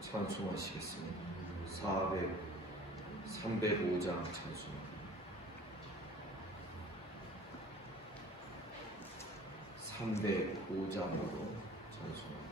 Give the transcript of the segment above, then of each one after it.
찬송하시겠습니다. 305장 찬송. 305장으로 찬송하겠습니다.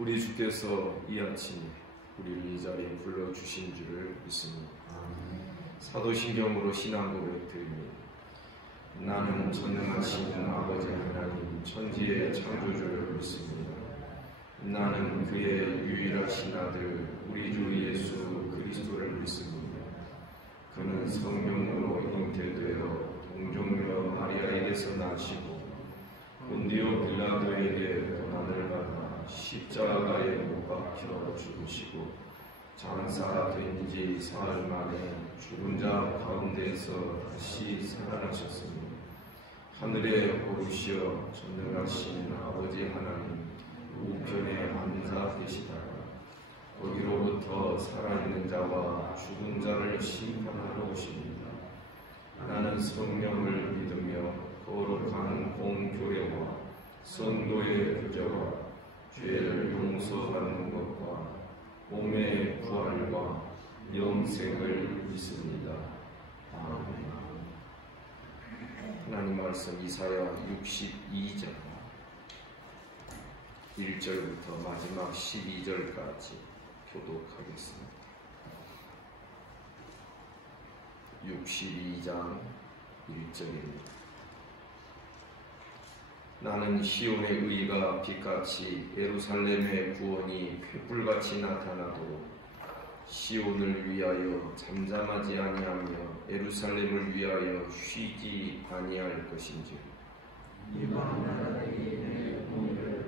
우리 주께서 이 아침에 우리를 이 자리에 불러주신 줄을 믿습니다. 사도신경으로 신앙 고백드립니다. 나는 전능하신 아버지 하나님 천지의 창조주를 믿습니다. 나는 그의 유일하신 아들 우리 주 예수 그리스도를 믿습니다. 그는 성령으로 잉태되어 동정녀 마리아에게서 나시고 본디오 빌라도에게 고난을 받아 십자가에 못 박혀 죽으시고 장사된 지 사흘 만에 죽은 자 가운데서 다시 살아나셨습니다. 하늘에 오르시어 전능하신 아버지 하나님 우편에 앉아 계시다가 거기로부터 살아있는 자와 죽은 자를 심판하러 오십니다. 나는 성령을 믿으며 거룩한 공교회와 성도의 교제와 죄를 용서받는 것과 몸의 부활과 영생을 믿습니다. 아멘. 하나님 말씀 이사야 62장 1절부터 마지막 12절까지 교독하겠습니다. 62장 1절입니다. 나는 시온의 의가 빛같이 예루살렘의 구원이 횃불같이 나타나도록 시온을 위하여 잠잠하지 아니하며 예루살렘을 위하여 쉬지 아니할 것인지 이방 나라의 내 공의를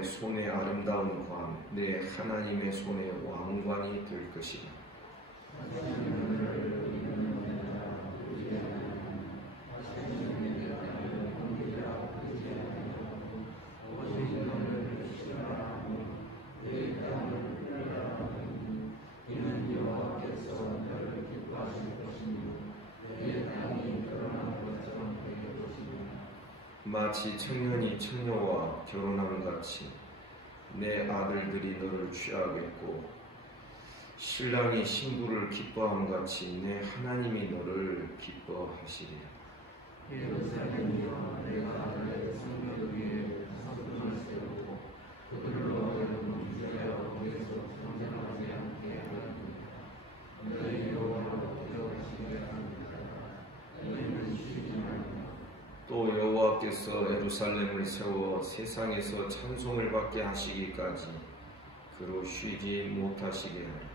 여호와의 손의 아름다운 관, 내 하나님의 손의 왕관이 될 것이다. 마치 청년이 처녀와 결혼함 같이 내 아들들이 너를 취하겠고 신랑이 신부를 기뻐함 같이 내 하나님이 너를 기뻐하시리라. 예루살렘이여, 내가 내 성벽 위에 성전을 세우고 그들로 하여금 유대와 거기서 성전하지 않게 하였느니라. 너희 여호와로 기억하시게 하느니라. 너희는 쉬지 말라. 또 여호와께서 예루살렘을 세워 세상에서 찬송을 받게 하시기까지 그로 쉬지 못하시게 하리라.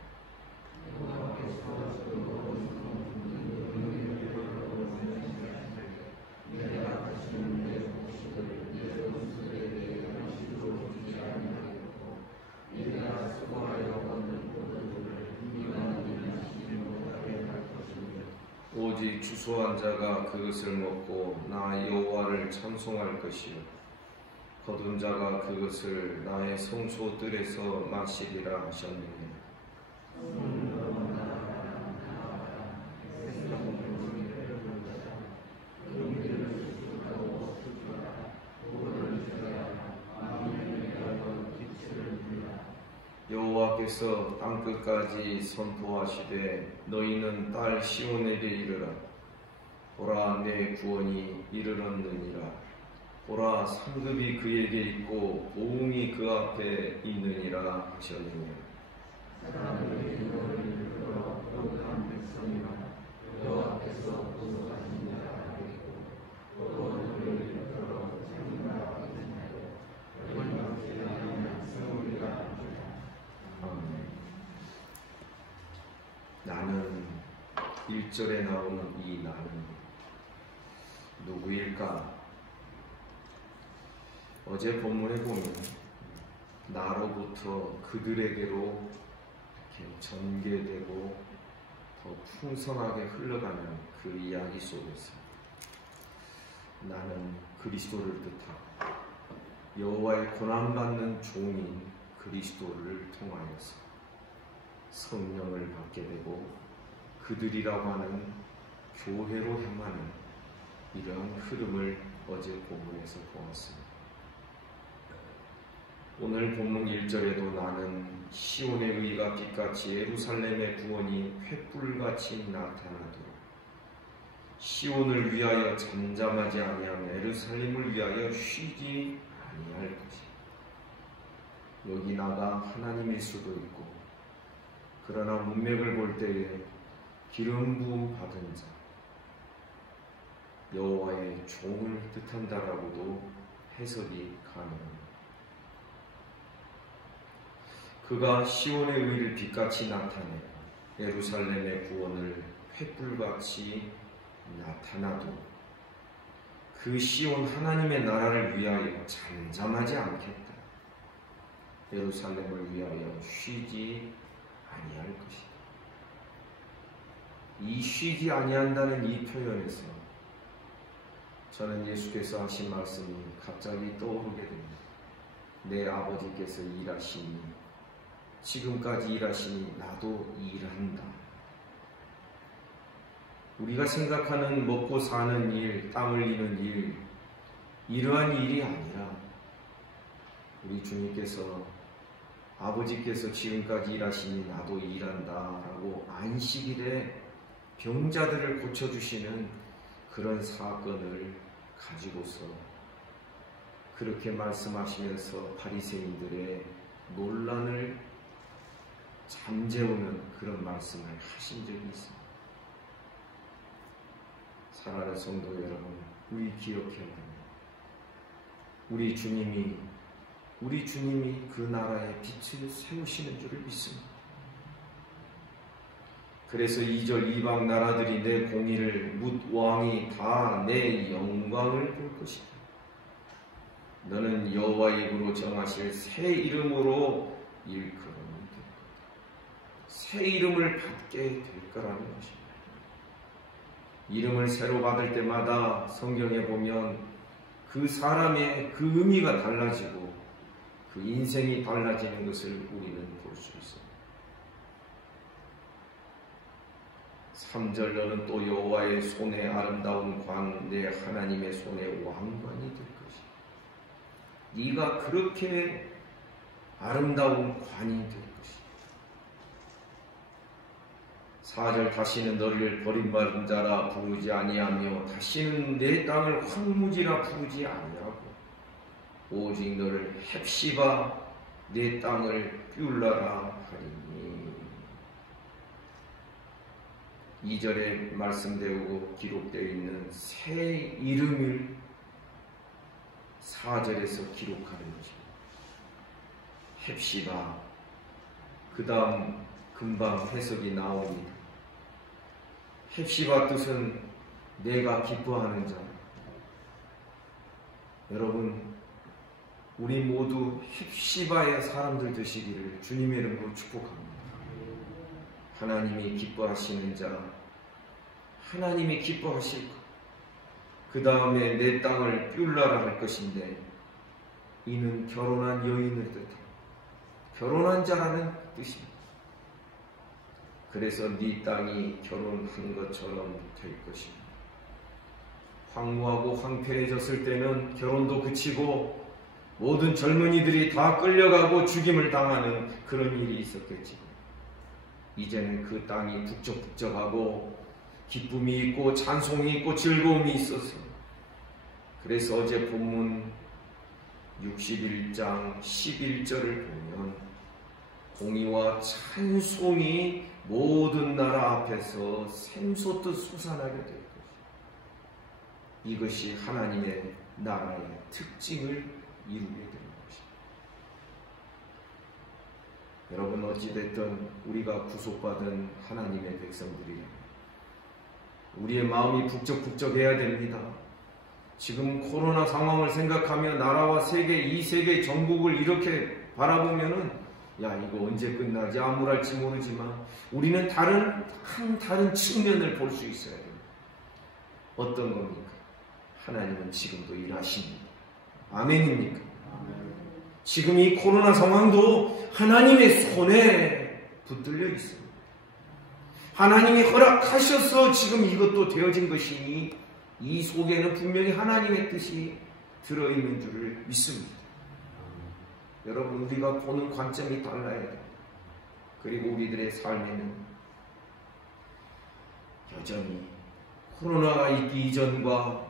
오직 추수한 자가 그것을 먹고 나 여호와를 찬송할 것이요 거둔 자가 그것을 나의 성소들에서 마시리라 하셨느니라. 여호와께서 땅끝까지 선포하시되 너희는 딸 시온에게 이르라. 보라, 내 구원이 이르렀느니라. 보라, 상급이 그에게 있고 보응이 그 앞에 있느니라 하셨느니라. 나는 1절에 나오는 이 나는 누구일까? 어제 본문에 보면 나로부터 그들에게로 이렇게 전개되고 더 풍성하게 흘러가는 그 이야기 속에서 나는 그리스도를 뜻하고 여호와의 고난받는 종인 그리스도를 통하여서 성령을 받게 되고 그들이라고 하는 교회로 향하는 이러한 흐름을 어제 본문에서 보았습니다. 오늘 본문 1절에도 나는 시온의 의가 빛같이 예루살렘의 구원이 횃불같이 나타나도록 시온을 위하여 잠잠하지 아니하며 예루살렘을 위하여 쉬지 아니할 것이다. 여기 나가 하나님일 수도 있고 그러나 문맥을 볼 때에 기름 부음 받은 자, 여호와의 종을 뜻한다라고도 해석이 가능합니다. 그가 시온의 의를 빛같이 나타내 예루살렘의 구원을 횃불같이 나타나도 그 시온 하나님의 나라를 위하여 잠잠하지 않겠다. 예루살렘을 위하여 쉬지 아니할 것이다. 이 쉬지 아니한다는 이 표현에서 저는 예수께서 하신 말씀이 갑자기 떠오르게 됩니다. 내 아버지께서 일하시니 지금까지 일하시니 나도 일한다. 우리가 생각하는 먹고 사는 일, 땀 흘리는 일, 이러한 일이 아니라 우리 주님께서 아버지께서 지금까지 일하시니 나도 일한다 라고 안식일에 병자들을 고쳐주시는 그런 사건을 가지고서 그렇게 말씀하시면서 바리새인들의 논란을 잠재우는 그런 말씀을 하신 적이 있습니다. 사랑하는 성도 여러분, 우리 기억해야 합니다. 우리 주님이 그 나라의 빛을 세우시는 줄을 믿습니다. 그래서 2절 이방 나라들이 내 공의를 묻 왕이 다 내 영광을 볼 것이다. 너는 여호와 입으로 정하실 새 이름으로 일컬음이 될 거다. 새 이름을 받게 될 거라는 것입니다. 이름을 새로 받을 때마다 성경에 보면 그 사람의 그 의미가 달라지고 그 인생이 달라지는 것을 우리는 볼 수 있습니다. 3절 너는 또 여호와의 손에 아름다운 관, 내 하나님의 손에 왕관이 될 것이다. 네가 그렇게 아름다운 관이 될 것이다. 4절 다시는 너를 버림받은 자라 부르지 아니하며 다시는 내 땅을 황무지라 부르지 아니하고 오직 너를 헵시바 내 땅을 뷸라라 하리니. 2절에 말씀되고 기록되어 있는 새 이름을 4절에서 기록하는 것입니다. 헵시바. 그 다음 금방 해석이 나옵니다. 헵시바 뜻은 내가 기뻐하는 자. 여러분, 우리 모두 헵시바의 사람들 되시기를 주님의 이름으로 축복합니다. 하나님이 기뻐하시는 자, 하나님이 기뻐하실 것. 그 다음에 내 땅을 뷸라라 할 것인데, 이는 결혼한 여인을 뜻합니다. 결혼한 자라는 뜻입니다. 그래서 네 땅이 결혼한 것처럼 될 것입니다. 황무하고 황폐해졌을 때는 결혼도 그치고 모든 젊은이들이 다 끌려가고 죽임을 당하는 그런 일이 있었겠지. 이제는 그 땅이 북적북적하고 기쁨이 있고 찬송이 있고 즐거움이 있었어요. 그래서 어제 본문 61장 11절을 보면 공의와 찬송이 모든 나라 앞에서 샘솟듯 솟아나게 될 것이다. 이것이 하나님의 나라의 특징을 이루게 되는 것입니다. 여러분, 어찌됐든 우리가 구속받은 하나님의 백성들이 우리의 마음이 북적북적해야 됩니다. 지금 코로나 상황을 생각하며 나라와 세계, 이 세계 전국을 이렇게 바라보면은 야, 이거 언제 끝나지? 암울할지 모르지만 우리는 다른 측면을 볼 수 있어야 됩니다. 어떤 겁니까? 하나님은 지금도 일하십니다. 아멘입니까? 아멘. 지금 이 코로나 상황도 하나님의 손에 붙들려 있습니다. 하나님이 허락하셔서 지금 이것도 되어진 것이니 이 속에는 분명히 하나님의 뜻이 들어있는 줄을 믿습니다. 여러분, 우리가 보는 관점이 달라야 돼요. 그리고 우리들의 삶에는 여전히 코로나가 있기 이전과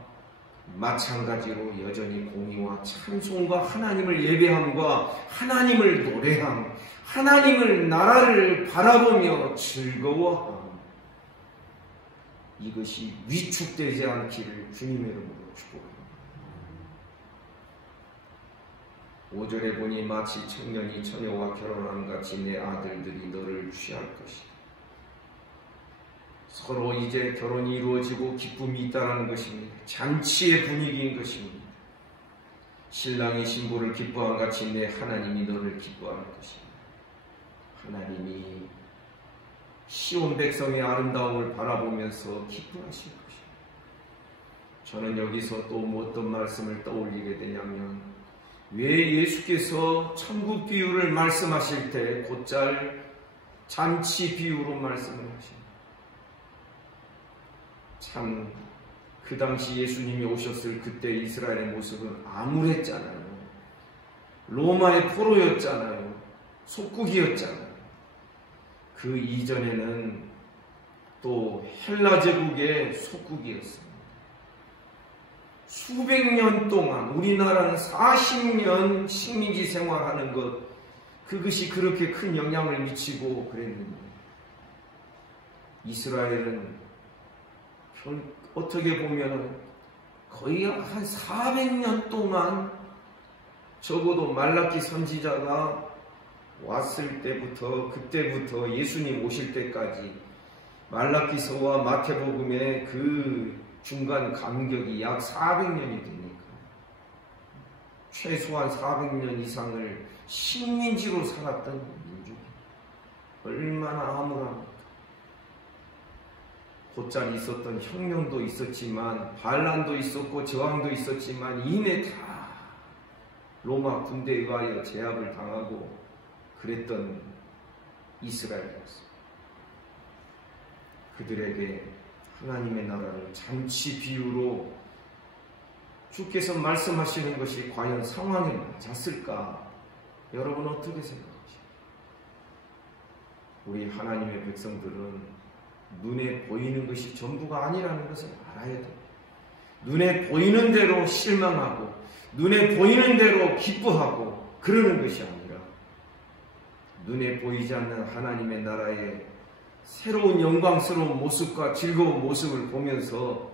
마찬가지로 여전히 공의와 찬송과 하나님을 예배함과 하나님을 노래함, 하나님을 나라를 바라보며 즐거워함, 이것이 위축되지 않기를 주님의 이름으로 축복합니다. 5절에 보니 마치 청년이 처녀와 결혼함 같이 내 아들들이 너를 취할 것이다. 서로 이제 결혼이 이루어지고 기쁨이 있다는 것입니다. 잔치의 분위기인 것입니다. 신랑이 신부를 기뻐함 같이 내 하나님이 너를 기뻐할 것입니다. 하나님이 시온 백성의 아름다움을 바라보면서 기뻐하실 것입니다. 저는 여기서 또 어떤 말씀을 떠올리게 되냐면, 왜 예수께서 천국 비유를 말씀하실 때 곧잘 잔치 비유로 말씀을 하십니까? 참, 그 당시 예수님이 오셨을 그때 이스라엘의 모습은 암울했잖아요. 로마의 포로였잖아요. 속국이었잖아요. 그 이전에는 또 헬라 제국의 속국이었습니다. 수백 년 동안 우리나라는 40년 식민지 생활하는 것, 그것이 그렇게 큰 영향을 미치고 그랬는데, 이스라엘은 어떻게 보면 거의 한 400년 동안 적어도 말라기 선지자가 왔을 때부터, 그때부터 예수님 오실 때까지 말라기서와 마태복음의 그 중간 간격이 약 400년이 되니까 최소한 400년 이상을 식민지로 살았던 민족이 얼마나 암울합니까? 곧잘 있었던 혁명도 있었지만 반란도 있었고 저항도 있었지만 이내 다 로마 군대에 의하여 제압을 당하고 그랬던 이스라엘이었습니다. 그들에게 하나님의 나라를 잔치 비유로 주께서 말씀하시는 것이 과연 상황에 맞았을까? 여러분 어떻게 생각하십니까? 우리 하나님의 백성들은 눈에 보이는 것이 전부가 아니라는 것을 알아야 됩니다. 눈에 보이는 대로 실망하고 눈에 보이는 대로 기뻐하고 그러는 것이 아니라 눈에 보이지 않는 하나님의 나라의 새로운 영광스러운 모습과 즐거운 모습을 보면서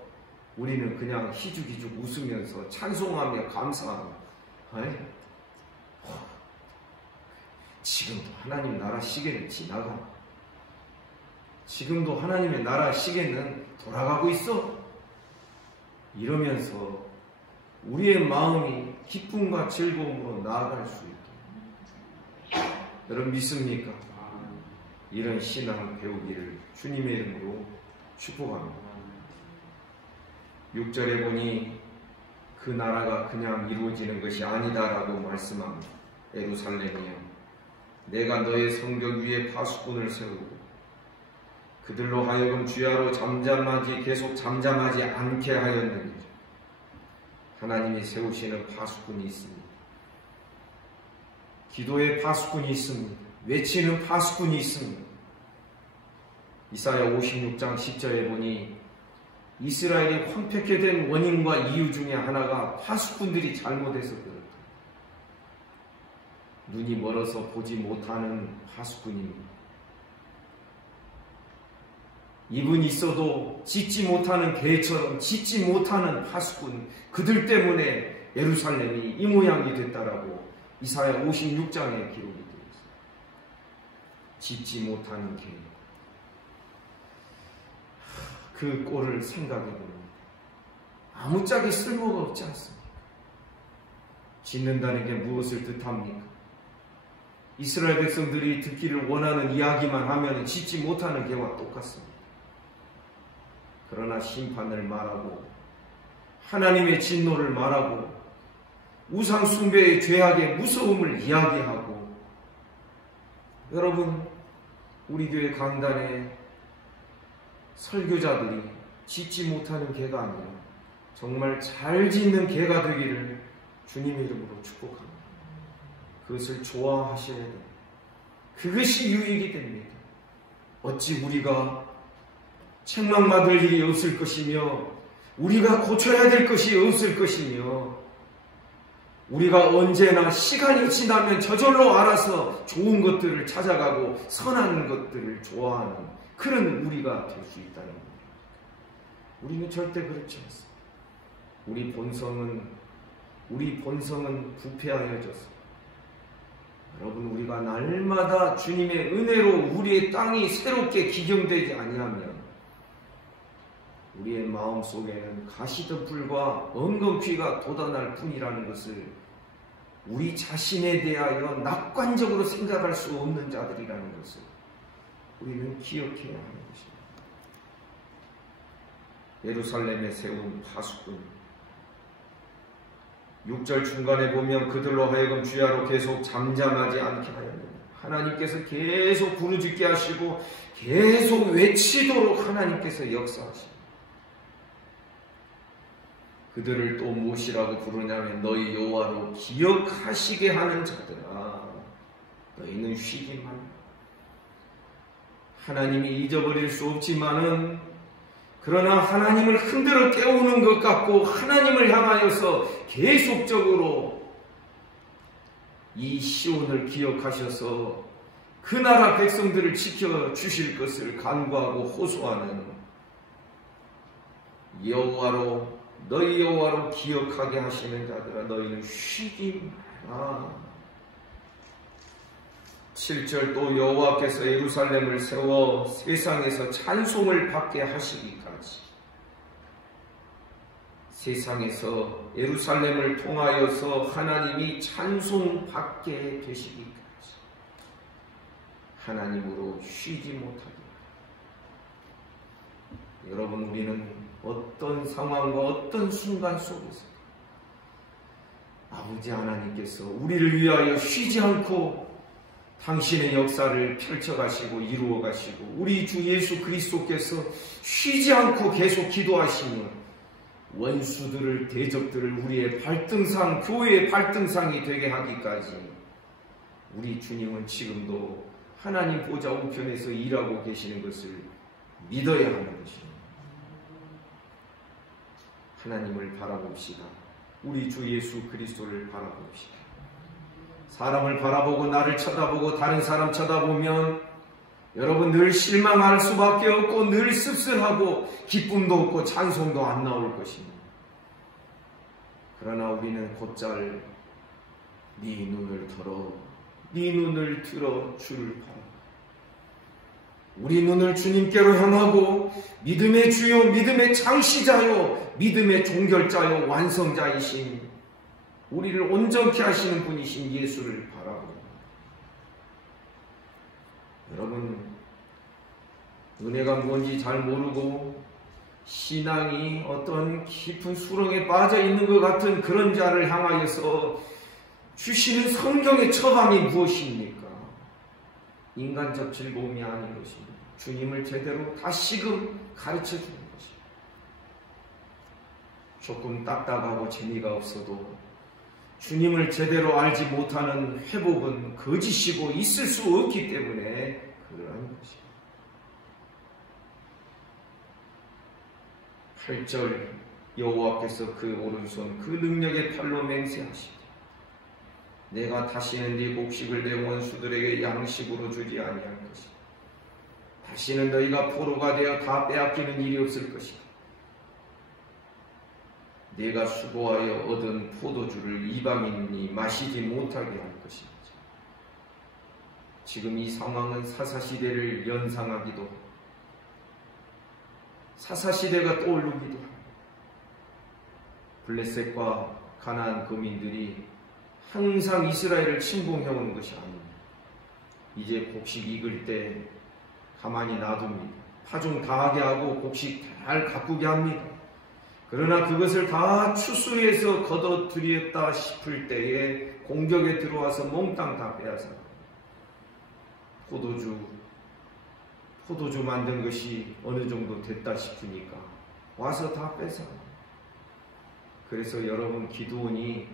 우리는 그냥 희죽희죽 웃으면서 찬송하며 감사하며 지금도 하나님 나라 시계는 지나가. 지금도 하나님의 나라 시계는 돌아가고 있어. 이러면서 우리의 마음이 기쁨과 즐거움으로 나아갈 수 있게. 여러분 믿습니까? 이런 신앙을 배우기를 주님의 이름으로 축복합니다. 6절에 보니 그 나라가 그냥 이루어지는 것이 아니다라고 말씀합니다. 예루살렘이여, 내가 너의 성벽 위에 파수꾼을 세우고 그들로 하여금 주야로 계속 잠잠하지 않게 하였느니라. 하나님이 세우시는 파수꾼이 있습니다. 기도의 파수꾼이 있습니다. 외치는 파수꾼이 있습니다. 이사야 56장 10절에 보니 이스라엘이 황폐케 된 원인과 이유 중에 하나가 파수꾼들이 잘못해서 그렇다. 눈이 멀어서 보지 못하는 파수꾼입니다. 입은 있어도 짖지 못하는 개처럼 짖지 못하는 파수꾼, 그들 때문에 예루살렘이 이 모양이 됐다라고 이사야 56장에 기록이 되어 있습니다. 짖지 못하는 개. 그 꼴을 생각해 봅니다. 아무짝에 쓸모가 없지 않습니까? 짖는다는 게 무엇을 뜻합니까? 이스라엘 백성들이 듣기를 원하는 이야기만 하면 짖지 못하는 개와 똑같습니다. 그러나 심판을 말하고 하나님의 진노를 말하고 우상 숭배의 죄악의 무서움을 이야기하고, 여러분 우리 교회 강단에 설교자들이 짖지 못하는 개가 아니라 정말 잘 짖는 개가 되기를 주님의 이름으로 축복합니다. 그것을 좋아하셔야 됩니다. 그것이 유익이 됩니다. 어찌 우리가 책망받을 일이 없을 것이며 우리가 고쳐야 될 것이 없을 것이며 우리가 언제나 시간이 지나면 저절로 알아서 좋은 것들을 찾아가고 선한 것들을 좋아하는 그런 우리가 될 수 있다는 겁니다. 우리는 절대 그렇지 않습니다. 우리 본성은 부패하여졌습니다. 여러분, 우리가 날마다 주님의 은혜로 우리의 땅이 새롭게 기경되지 아니하면 우리의 마음속에는 가시덤불과 엉겅퀴가 돋아날 뿐이라는 것을 우리 자신에 대하여 낙관적으로 생각할 수 없는 자들이라는 것을 우리는 기억해야 하는 것입니다. 예루살렘에 세운 파수꾼, 6절 중간에 보면 그들로 하여금 주야로 계속 잠잠하지 않게 하였느냐. 하나님께서 계속 부르짖게 하시고 계속 외치도록 하나님께서 역사하십니다. 그들을 또 무엇이라고 부르냐면 너희 여호와로 기억하시게 하는 자들아, 너희는 쉬기만. 하나님이 잊어버릴 수 없지만은, 그러나 하나님을 흔들어 깨우는 것 같고 하나님을 향하여서 계속적으로 이 시온을 기억하셔서 그 나라 백성들을 지켜주실 것을 간구하고 호소하는 여호와로, 너희 여호와로 기억하게 하시는 자들아, 너희는 쉬기 마라. 7절 또 여호와께서 예루살렘을 세워 세상에서 찬송을 받게 하시기까지 세상에서 예루살렘을 통하여서 하나님이 찬송받게 되시기까지 하나님으로 쉬지 못하게. 여러분, 우리는 어떤 상황과 어떤 순간 속에서 아버지 하나님께서 우리를 위하여 쉬지 않고 당신의 역사를 펼쳐가시고 이루어가시고 우리 주 예수 그리스도께서 쉬지 않고 계속 기도하시며 원수들을, 대적들을 우리의 발등상, 교회의 발등상이 되게 하기까지 우리 주님은 지금도 하나님 보좌 우편에서 일하고 계시는 것을 믿어야 하는 것입니다. 하나님을 바라봅시다. 우리 주 예수 그리스도를 바라봅시다. 사람을 바라보고 나를 쳐다보고 다른 사람 쳐다보면 여러분 늘 실망할 수밖에 없고 늘 씁쓸하고 기쁨도 없고 찬송도 안 나올 것입니다. 그러나 우리는 곧잘 네 눈을 들어 주를 바라. 우리 눈을 주님께로 향하고 믿음의 주요, 믿음의 창시자요, 믿음의 종결자요, 완성자이신 우리를 온전케 하시는 분이신 예수를 바라봅니다. 여러분, 은혜가 뭔지 잘 모르고 신앙이 어떤 깊은 수렁에 빠져 있는 것 같은 그런 자를 향하여서 주시는 성경의 처방이 무엇입니까? 인간적 즐거움이 아닌 것입니다. 주님을 제대로 다시금 가르쳐 주는 것입니다. 조금 딱딱하고 재미가 없어도 주님을 제대로 알지 못하는 회복은 거짓이고 있을 수 없기 때문에 그러한 것입니다. 8절 여호와께서 그 오른손 그 능력의 팔로 맹세하시되 내가 다시는 네 곡식을 내 원수들에게 양식으로 주지 아니할 것이다. 다시는 너희가 포로가 되어 다 빼앗기는 일이 없을 것이다. 내가 수고하여 얻은 포도주를 이방인이 마시지 못하게 할 것이다. 지금 이 상황은 사사시대를 연상하기도 하고 사사시대가 떠오르기도 합니다. 블레셋과 가나안 거민들이 항상 이스라엘을 침공해오는 것이 아닙니다. 이제 곡식 익을 때 가만히 놔둡니다. 파종 다 하게 하고 곡식 잘 가꾸게 합니다. 그러나 그것을 다 추수해서 걷어들였다 싶을 때에 공격에 들어와서 몽땅 다 빼앗아. 포도주 만든 것이 어느 정도 됐다 싶으니까 와서 다 뺏어. 그래서 여러분, 기드온이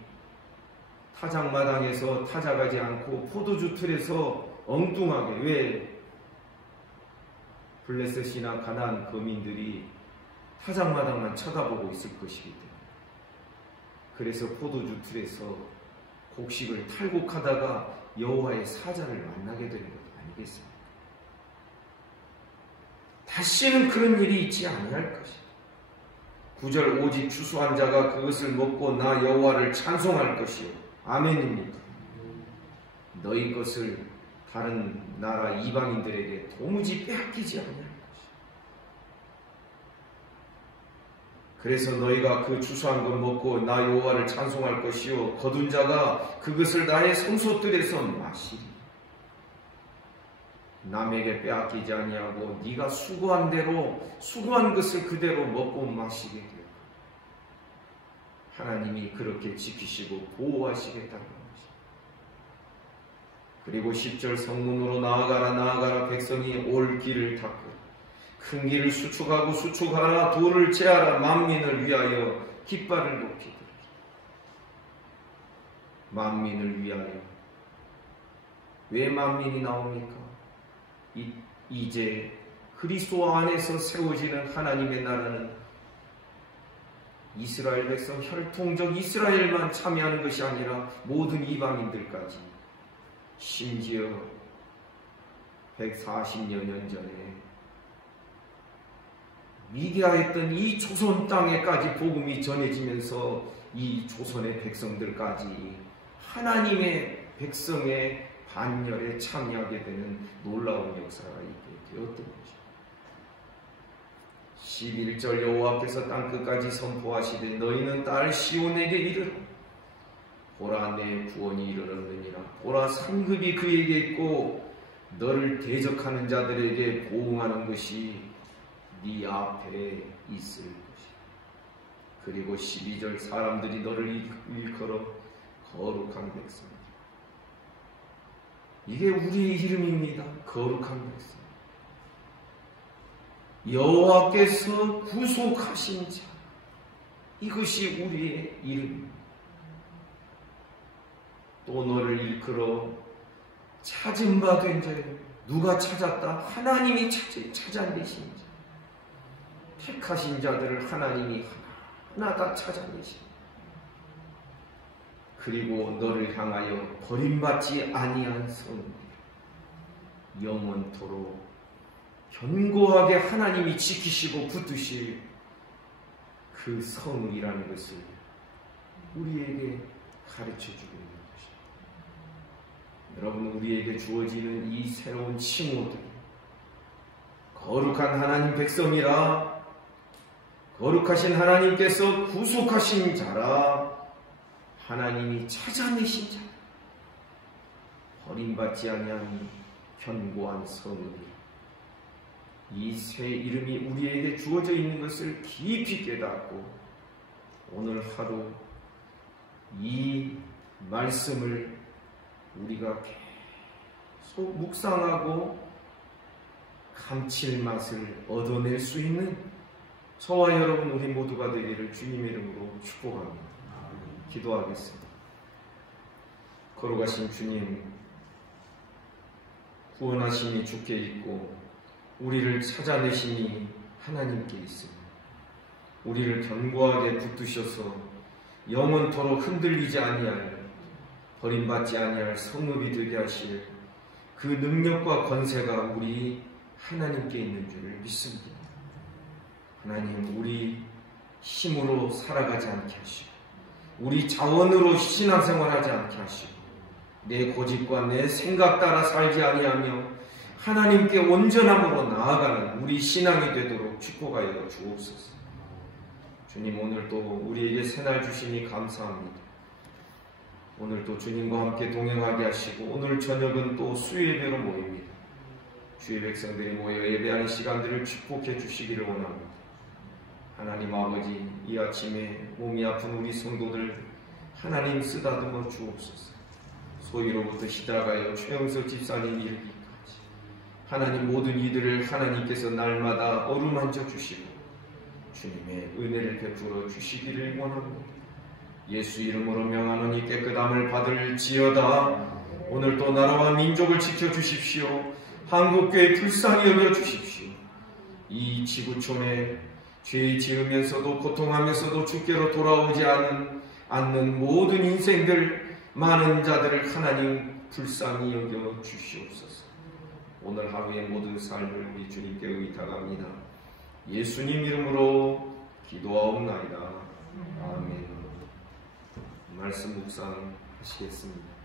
타작마당에서 타작하지 않고 포도주 틀에서 엉뚱하게, 왜 블레셋이나 가나안 거민들이 타작마당만 쳐다보고 있을 것이기 때문에, 그래서 포도주 틀에서 곡식을 탈곡하다가 여호와의 사자를 만나게 되는 것 아니겠습니까? 다시는 그런 일이 있지 아니할 것이다. 9절 오직 추수한 자가 그것을 먹고 나 여호와를 찬송할 것이요. 아멘입니다. 너희 것을 다른 나라 이방인들에게 도무지 빼앗기지 아니할 것이다. 그래서 너희가 그 추수한 것 먹고 나 여호와를 찬송할 것이요. 거둔 자가 그것을 나의 성소들에서 마시리. 남에게 빼앗기지 아니하고 네가 수고한 대로 수고한 것을 그대로 먹고 마시게 되어 하나님이 그렇게 지키시고 보호하시겠다는 것입니다. 그리고 10절 성문으로 나아가라 백성이 올 길을 닦으라. 큰 길을 수축하고 수축하라. 돌을 제하라. 만민을 위하여 깃발을 높이리라. 만민을 위하여. 왜 만민이 나옵니까? 이제 그리스도 안에서 세워지는 하나님의 나라는 이스라엘 백성, 혈통적 이스라엘만 참여하는 것이 아니라 모든 이방인들까지, 심지어 140여 년 전에 위대하였던 이 조선 땅에까지 복음이 전해지면서 이 조선의 백성들까지 하나님의 백성의 반열에 참여하게 되는 놀라운 역사가 있게 되었던 것입니다. 11절 여호와께서 땅끝까지 선포하시되 너희는 딸 시온에게 이르라. 보라 내 구원이 이르렀느니라. 보라 상급이 그에게 있고 너를 대적하는 자들에게 보응하는 것이 네 앞에 있을 것이다. 그리고 12절 사람들이 너를 일컬어 거룩한 백성. 이게 우리의 이름입니다. 거룩한 백성. 여호와께서 구속하신 자. 이것이 우리의 이름입니다. 또 너를 일컬어 찾은 바 된 자여. 누가 찾았다? 하나님이 찾아내신 자. 택하신 자들을 하나님이 하나 다 찾아내신. 그리고 너를 향하여 버림받지 아니한 성, 영원토록 견고하게 하나님이 지키시고 붙드실 그 성이라는 것을 우리에게 가르쳐주고 있는 것입니다. 여러분, 우리에게 주어지는 이 새로운 칭호들, 거룩한 하나님 백성이라, 거룩하신 하나님께서 구속하신 자라, 하나님이 찾아내신 자, 버림받지 아니하니 견고한 성읍이, 이 새 이름이 우리에게 주어져 있는 것을 깊이 깨닫고 오늘 하루 이 말씀을 우리가 계속 묵상하고 감칠맛을 얻어낼 수 있는 저와 여러분 우리 모두가 되기를 주님의 이름으로 축복합니다. 기도하겠습니다. 거룩하신 주님, 구원하심이 주께 있고 우리를 찾아내심이 하나님께 있습니다. 우리를 견고하게 붙드셔서 영원토록 흔들리지 아니할, 버림받지 아니할 성읍이 되게 하실 그 능력과 권세가 우리 하나님께 있는 줄을 믿습니다. 하나님, 우리 힘으로 살아가지 않게 하시고 우리 자원으로 신앙생활하지 않게 하시고 내 고집과 내 생각 따라 살지 아니하며 하나님께 온전함으로 나아가는 우리 신앙이 되도록 축복하여 주옵소서. 주님, 오늘도 우리에게 새날 주시니 감사합니다. 오늘도 주님과 함께 동행하게 하시고 오늘 저녁은 또 수요예배로 모입니다. 주의 백성들이 모여 예배하는 시간들을 축복해 주시기를 원합니다. 하나님 아버지, 이 아침에 몸이 아픈 우리 성도들 하나님 쓰다듬어 주옵소서. 소위로부터 시작하여 최영석 집사님 이르기까지 하나님 모든 이들을 하나님께서 날마다 어루만져 주시고 주님의 은혜를 베풀어 주시기를 원합니다. 예수 이름으로 명하노니 깨끗함을 받을지어다. 오늘도 나라와 민족을 지켜주십시오. 한국교회 불쌍히 여겨주십시오. 이 지구촌에 죄 지으면서도 고통하면서도 주께로 돌아오지 않는 모든 인생들, 많은 자들을 하나님 불쌍히 여겨 주시옵소서. 오늘 하루의 모든 삶을 우리 주님께 의탁합니다. 예수님 이름으로 기도하옵나이다. 아멘. 말씀 묵상하시겠습니다.